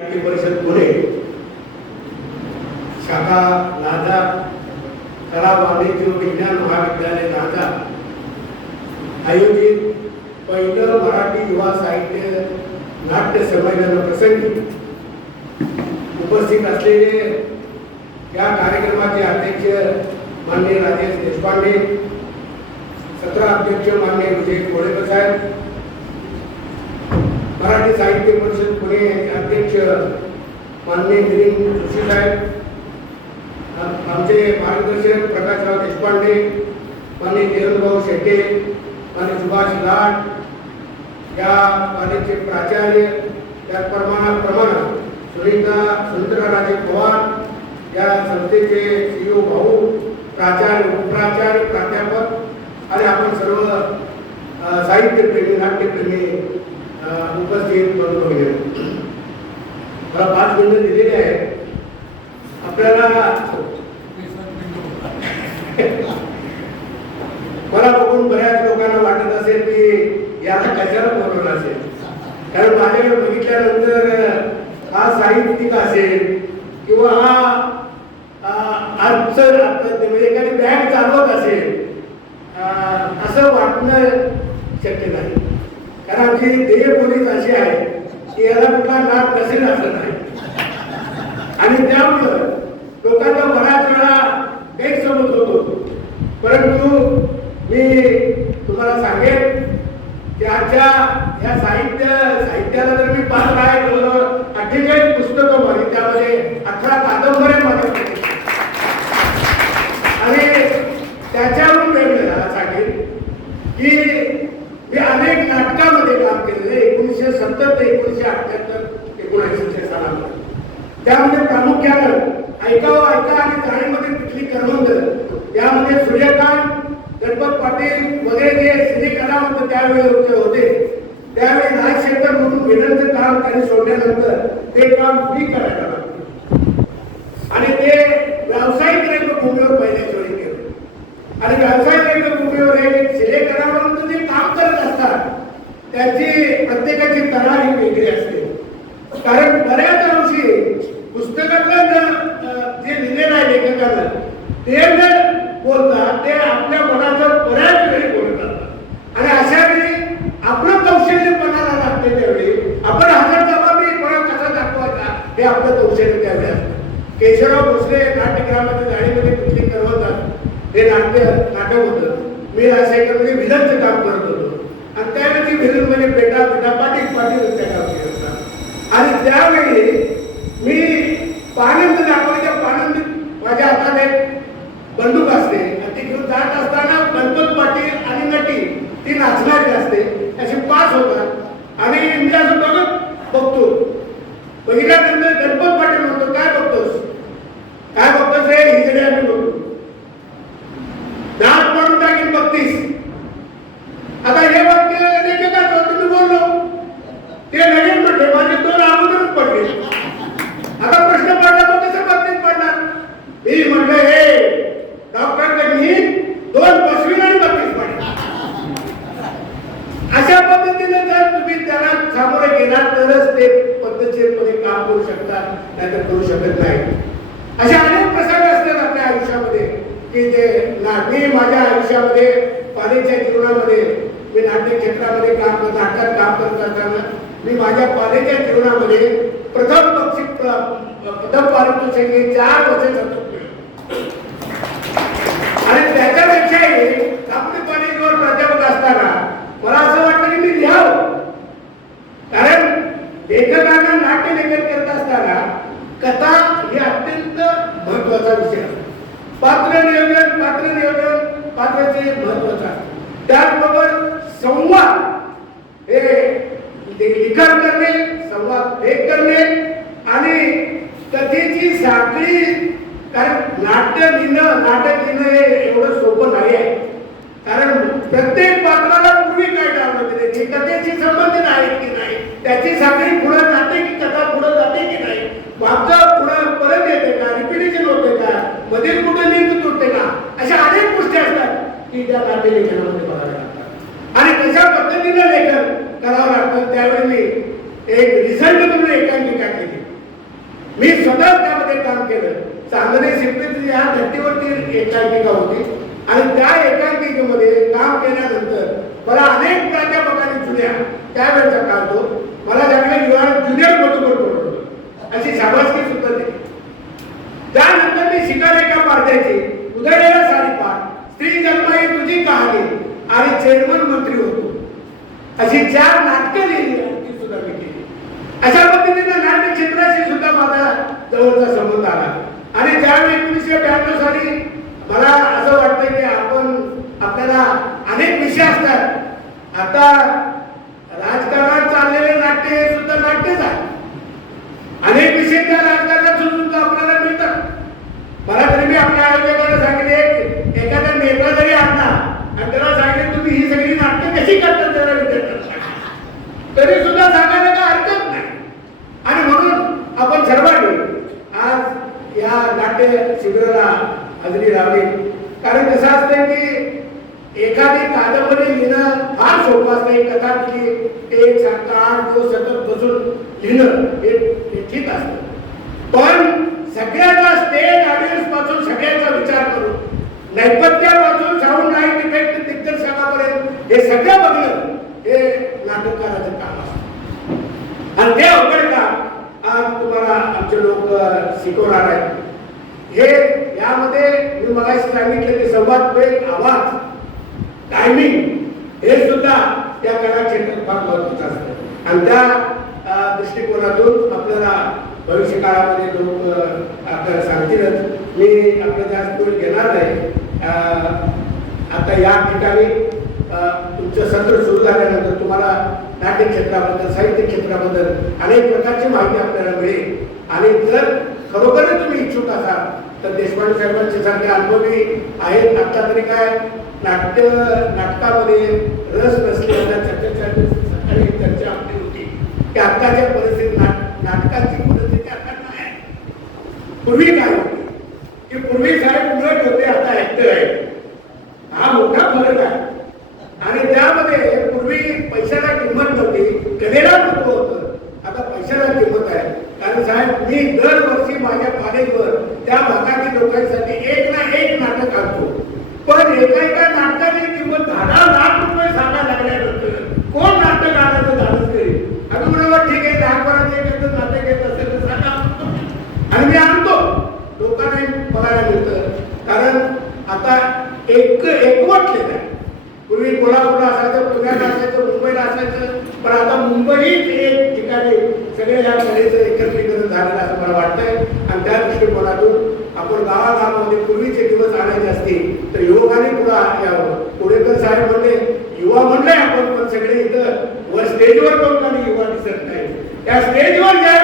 परिषद पुणे शाखा लाजा कला वाणिज्य विज्ञान महाविद्यालय लाजा आयोजित पहिलं मराठी युवा साहित्य नाट्य संमेलन प्रसंगी उपस्थित असलेले या कार्यक्रमाचे अध्यक्ष माननीय राजेश देशपांडे सत्र अध्यक्ष माननीय विजय कोळेकर साहेब मराठी साहित्य परिषद पुणे अध्यक्ष माननीय मिलिंद जोशी साहेब आम- आमचे मार्गदर्शक प्रकाशराव देशपांडे माननीय किरणभाऊ शेटे माननीय सुभाष लाट या कॉलेजचे प्राचार्य त्याचप्रमाणाप्रमाणे सुनीता सुंदरराजे पवार या संस्थेचे सीईओ भाऊ प्राचार्य उपप्राचार्य प्राध्यापक आणि आपण सर्व साहित्यप्रेमी नाट्यप्रेमी उपस्थित बंधू वगैरे मला पाच मिनिटं दिलेली आहेत. आपल्याला मला बघून बऱ्याच लोकांना वाटत असेल की याला कशाला बोलवलं असेल? कारण माझ्याकडे बघितल्यानंतर हा साहित्यिक असेल किंवा हा अ, म्हणजे एखादी बँक चालवत असेल असं वाटणं शक्य नाही. कारण आमची देहबोलीच अशी आहे की याला कुठला लाभ नसेल असं नाही. आणि त्यामुळं लोकांना बऱ्याच वेळा गैरसमज होतो परंतु मी तुम्हाला सांगेन की आजच्या या साहित्य साहित्याला जर मी पाहत आहे जवळजवळ अठ्ठेचाळीस पुस्तकं माझी त्यामध्ये अठरा कादंबऱ्या माझ्याकडे आहेत. आणि त्याच्यावरून वेळ मिळाला सांगेन की मी अनेक नाटकामध्ये काम केलेलं आहे एकोणीसशे सत्तर ते एकोणीसशे अठ्ठ्याहत्तर एकोणऐंशीच्या सालामध्ये त्यामध्ये प्रामुख्यानं ऐकावं ऐका आणि जाणीमध्ये कुठली करमंद यामध्ये सूर्यकांत गणपत पाटील वगैरे जे सिने कलावंत त्यावेळी होते होते त्यावेळी राजशेखर म्हणून विनंत काम त्यांनी सोडल्यानंतर ते काम मी करायला लागलो आणि ते व्यावसायिक रंगभूमीवर पहिल्याच वेळी केलं आणि व्यावसायिक रंगभूमीवर हे सिने जे काम करत असतात त्याची प्रत्येकाची तरा ही वेगळी असते. कारण बऱ्याच अंशी पुस्तकातलं जे लिहिलेलं आहे लेखकाला ते जर बोलतात ते आपल्या मनाचं बऱ्याच वेळी बोलतात आणि अशा वेळी आपलं कौशल्य मनाला लागते त्यावेळी? आपण हजार कोणा कसा दाखवायचा? हे आपलं कौशल्य त्यावेळी असतं. केशवराव भोसले नाट्यग्रामाच्या जाणीमध्ये हे नाट्य नाटक होतं. मी राजशेखरमध्ये विलनचं काम करत होतो. आणि त्यावेळी विलन म्हणजे बेटा बेटा पाटील पाटील त्या काम केलं आणि त्यावेळी मी पानंद दाखवायच्या पानंद माझ्या हातात एक बंदूक असते. आणि ती घेऊन जात असताना गणपत पाटील आणि नटी ती नाचणारी असते असे पाच होतात आणि मी असं बघत बघतो बघितल्यानंतर गणपत पाटील म्हणतो काय बघतोस काय बघतोस रे हिजडे आम्ही बघतो दात पडून टाकीन बघतीस आता हे वाक्य लेखकाचं तुम्ही बोललो ते नवीन म्हटले माझे दोन अगोदरच पडले आता प्रश्न पडला मग कसं बाबतीत पडणार मी म्हटलं हे डॉक्टरकडनी दोन पशवीन आणि बत्तीस पडले अशा पद्धतीने जर तुम्ही त्याला सामोरे गेलात तरच ते पद्धतशीरपणे काम करू शकतात नाहीतर करू शकत नाही. अशा अनेक प्रसंग असतात आपल्या आयुष्यामध्ये की जे ना मी माझ्या आयुष्यामध्ये कॉलेजच्या जीवनामध्ये मी नाट्य क्षेत्रामध्ये काम करत नाटकात काम करत असताना मी माझ्या कॉलेजच्या जीवनामध्ये प्रथम पक्षिक प्रथम पारितोषिक हे चार वर्ष जातो. आणि त्याच्यापेक्षाही आपली कॉलेजवर प्राध्यापक असताना मला असं वाटलं की मी लिहावं कारण लेखकांना नाट्य लेखन करत असताना कथा ही अत्यंत महत्त्वाचा विषय आहे पात्र नियोजन पात्र नियोजन पात्राचे महत्वाचं आहे त्याचबरोबर संवाद हे ते लिखाण करणे संवाद लेख करणे आणि कथेची साखळी कारण नाट्य लिहिणं नाटक लिहिणं हे एवढं सोपं नाही आहे. कारण प्रत्येक पात्राला पूर्वी काय लावलं गेले कथेची कथेशी संबंधित आहेत की नाही? त्याची साखळी पुढे जाते की कथा पुढे जाते की नाही मागचं पुढे परत येते का रिपिटेशन होते का मधील कुठे लिंक तुटते का अशा अनेक गोष्टी असतात की त्या नाट्य लेखनामध्ये बघायला लागतात आणि कशा पद्धतीने लेखन करावं लागतं त्यावेळी मी एक रिझल्ट म्हणून एकांकिका केली. मी स्वतः त्यामध्ये काम केलं. चांदणे शिल्पी या धर्तीवरती एकांकिका होती. आणि त्या एकांकिकेमध्ये काम केल्यानंतर मला अनेक प्राध्यापकांनी जुन्या त्यावेळेचा काळ तो मला त्याकडे ज्युनियर मधुकर बोलवलं अशी शाबासकी सुद्धा दिली. त्यानंतर मी शिकारेखा एका पार्ट्याची साडीपाठ स्त्री जन्माई तुझी कहाणी आणि चेअरमन मंत्री होतो अशी चार नाटकं लिहिली आणि ती सुद्धा मी केली अशा पद्धतीने नाट्य क्षेत्राशी सुद्धा माझा जवळचा संबंध आला. आणि ज्यावेळी एकोणीसशे ब्याण्णव साली मला असं वाटतं की आपण आपल्याला अनेक विषय असतात. आता राजकारणात चाललेले नाट्य हे सुद्धा नाट्यच आहे. अनेक विषय त्या राजकारणात सुद्धा आपल्याला मिळतात. मला तरी मी आपल्या आयोजक सांगितले एक- एखादा नेता जरी आणला आणि त्याला सांगितले तुम्ही ही सगळी नाटकं कशी करतात त्याला विचारतात तरी सुद्धा सांगायला काय हरकत नाही आणि म्हणून आपण सर्वांनी आज या नाट्य शिबिराला हजेरी लावली. कारण कसं असतं की एखादी कादंबरी लिहिणं फार सोपं असतं. एक कथा लिहिली एक सात आठ दिवस सतत बसून लिहिणं हे ठीक असतं. पण सगळ्याचा स्टेज ऑडियन्सपासून सगळ्याचा विचार करून नैपथ्यापासून साऊंड लाइट इफेक्ट दिग्दर्शकापर्यंत हे सगळं बघणं हे नाटककाराचं काम असतं. आणि ते अवघड काम आज तुम्हाला आमचे लोक शिकवणार आहेत. यामध्ये मी मला सांगितलं की सर्वात वेग आवाज टायमिंग हे सुद्धा त्या कला क्षेत्रात फार महत्वाचं असतं. आणि त्या दृष्टिकोनातून आपल्याला भविष्य काळामध्ये लोक आपल्याला सांगतीलच मी आपलं जास्त वेळ घेणार नाही. आता या ठिकाणी तुमचं सत्र सुरू झाल्यानंतर तुम्हाला नाट्य क्षेत्राबद्दल साहित्य क्षेत्राबद्दल अनेक प्रकारची माहिती आपल्याला मिळेल. आणि जर खरोखरच तुम्ही इच्छुक असाल तर देशपांडे साहेबांचे सारखे अनुभवी आहेत. आता तरी काय नाट्य नाटकामध्ये रस नसलेल्या चर्चा सकाळी एक चर्चा आपली होती. की आत्ताच्या परिस्थितीत नाट नाटकाची परिस्थिती आता काय? आहे पूर्वी काय होती? की पूर्वी साहेब उलट होते आता ऍक्टर आहे हा मोठा फरक आहे. आणि त्यामध्ये पूर्वी पैशाला किंमत नव्हती कलेला महत्त्व होतं. आता पैशाला किंमत आहे. कारण साहेब मी दरवर्षी माझ्या कॉलेजवर त्या भागातील लोकांसाठी एक ना एक नाटक आणतो पण एका एका नाटकाची किंमत दहा दहा लाख रुपये सांगायला लागल्यानंतर कोण नाटक आणायचं झालंच तरी आम्ही म्हणलं ठीक आहे दहा बाराचं एखादं नाटक येत असेल तर सांगा आणि मी आणतो लोकांना बघायला मिळतं कारण आता एक एकवटलेलं आहे पूर्वी कोल्हापूरला असायचं पुण्यात असायचं मुंबईला असायचं पण आता मुंबईच एक ठिकाणी सगळे या कलेचं एकत्रीकरण झालेलं असं मला वाटतंय. आणि त्या दृष्टिकोनातून आपण गावागावामध्ये पूर्वीचे दिवस आणायचे असतील तर युवकांनी पुढे यावं पुणेकर साहेब म्हणले युवा म्हणले आपण पण सगळे इथं वर स्टेजवर लोकांनी युवा दिसत नाही त्या स्टेजवर ज्या